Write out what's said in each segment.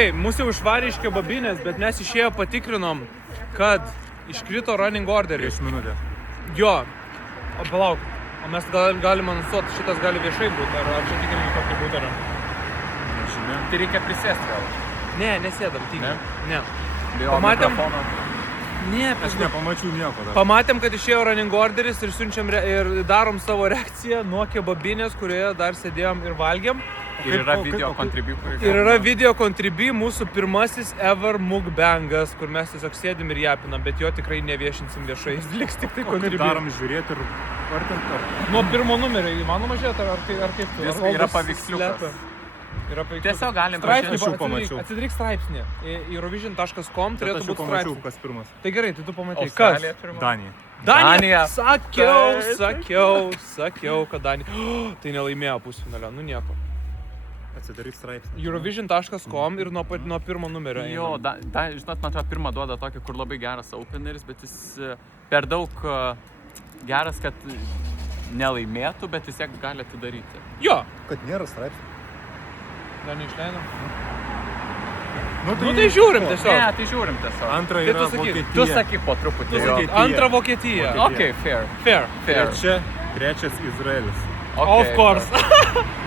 Gerai, mūsų išvarė iš kebabinės, bet mes išėjo patikrinom, kad iškrito running orderis. Prieš minutę. Jo, o palauk, o mes galim anonsuoti, šitas gali viešai būti, ar čia tikrinti kokį būtų ar? Nežinia. Tai reikia prisėsti vėl. Ne, nesėdam, tykiai. Ne. Bijo Pamatėm? mikrofono. Ne, Aš nepamačiau nieko dar. Pamatėm, kad išėjo running orderis ir siunčiam ir darom savo reakciją nuo kebabinės, kurioje dar sėdėjom ir valgėm. Ir yra video contribui. Ir yra video contribui, mūsų pirmasis ever mukbangas, kur mes tiesiog sėdim ir japinam, bet jo tikrai neviešinsim viešai. Jis liks tik tai O kaip contribui. darom žiūrėti ir vartant ar... Nuo pirmo numerio įmanoma žiūrėti, ar kaip tu? Viskas yra paveiksliukas. Tiesiog galim Atsidaryk straipsnį. Eurovision.com turėtų būti pamačiau, straipsnis. kas pirmas. Tai gerai, tai tu pamatai. Australija Kas? pirma. Danija. Danija! Sakiau, kad Danija. Tai nelaimėjo pusfinalio, nu nieko. Atsidaryk straipsnį. Eurovision.com ir nuo pirmo numerio. Jo, žinot, man atrodo, pirmą duoda tokį, kur labai geras openeris, bet jis per daug geras, kad nelaimėtų, bet vis tiek gali atidaryti. Jo! Kad nėra straipsnį. Dar neišleidom. Nu tai žiūrim tiesiog. Ne, tai žiūrim tiesiog. Antra Tai yra tu sakyk. Vokietija. Tu sakyk po truputį. Tu jo. sakyk, antra Vokietija. Okay, fair. Fair. Trečias Izraelis. Okay, Of course.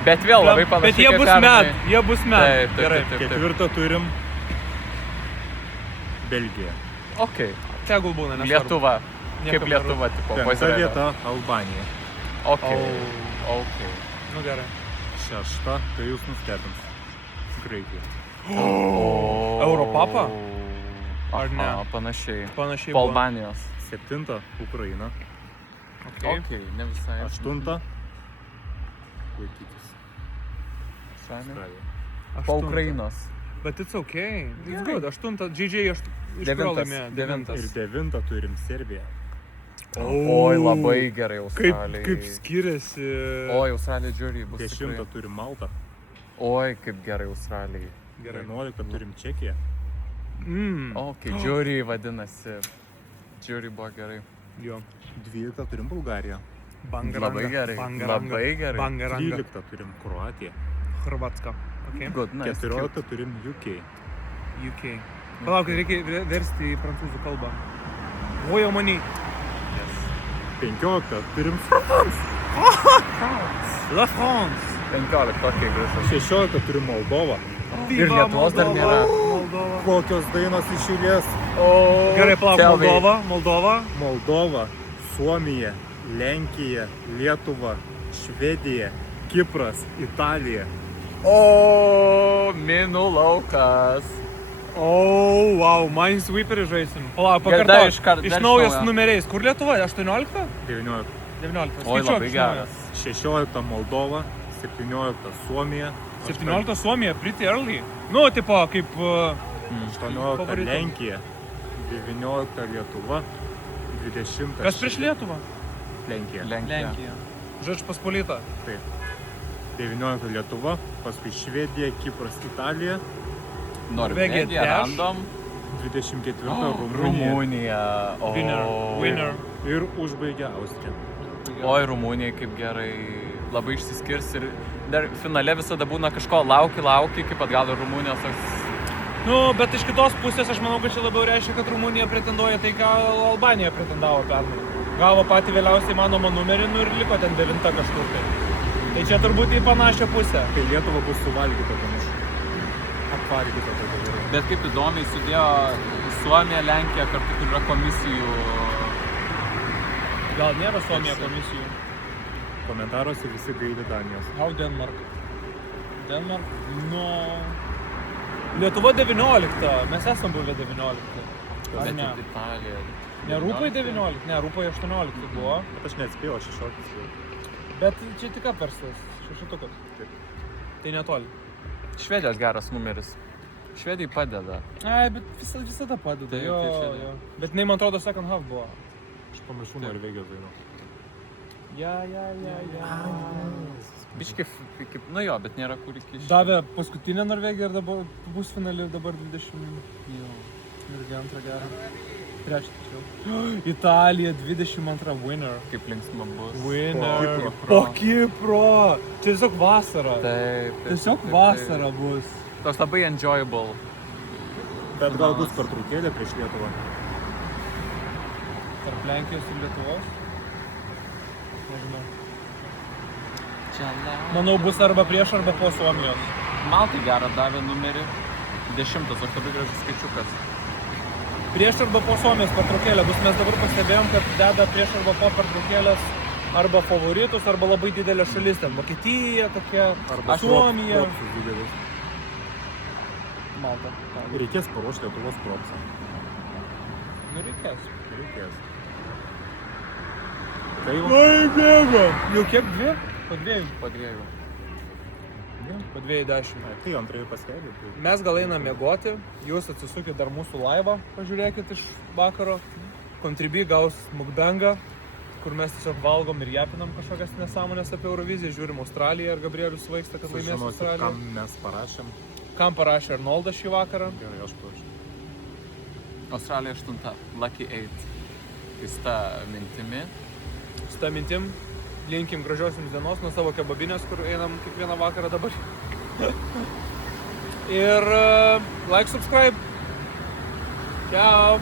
Bet vėl labai panašiai. Bet jie bus met. Taip. Gerai. Ketvirtą turim Belgiją. Okay. Tegul būna, nesvarbu. Lietuva. Kaip Niekam Lietuva, tipo, po Penkta Izraelio. vieta Albanija. Okay. Nu gerai. Šešta, tai jūs nustebins. Graikija. Europapa? Ar ne? Aha, panašiai. Panašiai Po buvo. Albanijos. Septinta Ukraina. Okay, ne visai. Aštunta. Laikykis. Australija. Australija. Po Ukrainos. But it's okay. It's Gerai. good. Aštunta. GG iš kurio laimėjo? Ir devintą turim Serbiją. Oi, labai gerai Australijai. Kaip skiriasi. Oi, Australija žiūri bus Dešimtą tikrai. turim Maltą. Oi, kaip gerai Australijai. Gerai. 11 turim Čekiją. Ok, žiūri vadinasi. Žiūri buvo gerai. Jo. 12 turim Bulgariją. Bangaranga. Labai gerai. Bangaranga. Labai gerai. Bangaranga. 13 turim Kroatiją. Chorvatska. Okay. Good, nice. 14 turim UK. UK. Palauk, reikia versti į prancūzų kalbą. Vojo many. 15 turim France. La France. 15, ok, gražu. 16 turim Moldovą. Ir Lietuvos dar nėra. Moldova. Kokios dainos iš eilės? Gerai, palauk, Moldova. Moldova, Suomija, Lenkija, Lietuva, Švedija, Kipras, Italija. O, minų laukas. Oh, wow, Minesweeperį žaisim. Palauk, Dar pakartok. iškart, Iš dar naujos iš naujo. numeriais. Kur Lietuva? 18? 19. 19. Oi, Skaičiuok labai iš naujo. geras. 16 Moldova, 17 Suomija, 17 Suomija, pretty early. Nu, tipo, kaip... 18 favoritų. Lenkija, 19 Lietuva, 20 Kas prieš Lietuvą? Lenkija. Lenkija. Žečpospolita. Taip. 19 Lietuva, paskui Švedija, Kipras, Italija, Norvegija, Dash. random. 24 Rumunija Rumunija. Winner. ir užbaigia Austrija. Oi, Rumunijai kaip gerai. Labai išsiskirs ir dar finale visada būna kažko lauki, kaip atgal ir Rumunijos toks... Nu, bet iš kitos pusės aš manau, kad čia labiau reiškia, kad Rumunija pretenduoja tai, ką Albanija pretendavo pernai. Gavo patį vėliausiai įmanomą numerį, nu ir liko ten 9 kažkur tai. Tai čia turbūt į panašią pusę. Tai Lietuva bus suvalgyta panašu. Apvalgyta tada gerai. Bet kaip įdomiai sudėjo Suomija, Lenkija, kartu kur yra komisijų. Gal nėra Suomija komisijų? Komentaruose visi gaili Danijos. How Denmark? Denmark? No. Lietuva 19. Mes esam buvę 19. Ar Bet ne? Italija. Ne, Rūpai 19. Ne, Rūpai 18 buvo. Bet aš neatspėjau, 16. Bet čia tik apverstas. Šešitukas. Tai netoli. Švedijos geras numeris. Švedijai padeda. Ai, bet visada padeda. Taip, Jo, taip, Švedija. jo. Bet nei man atrodo second half buvo. Aš pamiršau Norvegijos dainą. Ja. Biški, kaip, nu jo, bet nėra kur iki Davė paskutinę Norvegiją ir dabar pusfinalį dabar 20. Jo. Irgi antrą gerą. Trečią tačiau. Italija 22 winner. Kaip linksma bus. Winner. Po Kipro. Čia tiesiog vasara. Taip. Tiesiog vasara bus. Toks labai enjoyable. Bet gal bus pertraukėlė prieš Lietuvą. Tarp Lenkijos ir Lietuvos. Nežinau. Manau, bus arba prieš, arba po Suomijos. Maltai gerą davė numerį. 10, aš labai gražus skaičiukas. Prieš arba po Suomijos pertraukėlė bus. Mes dabar pastebėjom, kad deda prieš arba po pertraukėlės arba favoritus, arba labai didelė šalis. Ten Vokietija, tokia, Arba Suomija. propsus didelis. Malta. Reikės paruošti Lietuvos propsą. Nu, reikės. Reikės. Tai jau... Bėga! Jau kiek? 2? Po 2. Po 2. Po 2:10. Tai antrąjį paskelbė. Mes gal einam miegoti, jūs atsisukit dar mūsų laivą, pažiūrėkit iš vakaro. Contribui gaus mukbangą, kur mes tiesiog valgom ir japinam kažkokias nesąmonės apie Euroviziją, žiūrim Australiją ir Gabrielius svaigsta, kad laimės Sužinosiu, Australiją. kam mes parašėm. Kam parašė Arnoldas šį vakarą? Gerai, aš parašau. Australija 8. Lucky 8. Tai su ta mintimi. Su ta mintim, linkim gražios jums dienos nuo savo kebabinės, kur einam kiekvieną vakarą dabar. Ir like, subscribe. Ciao.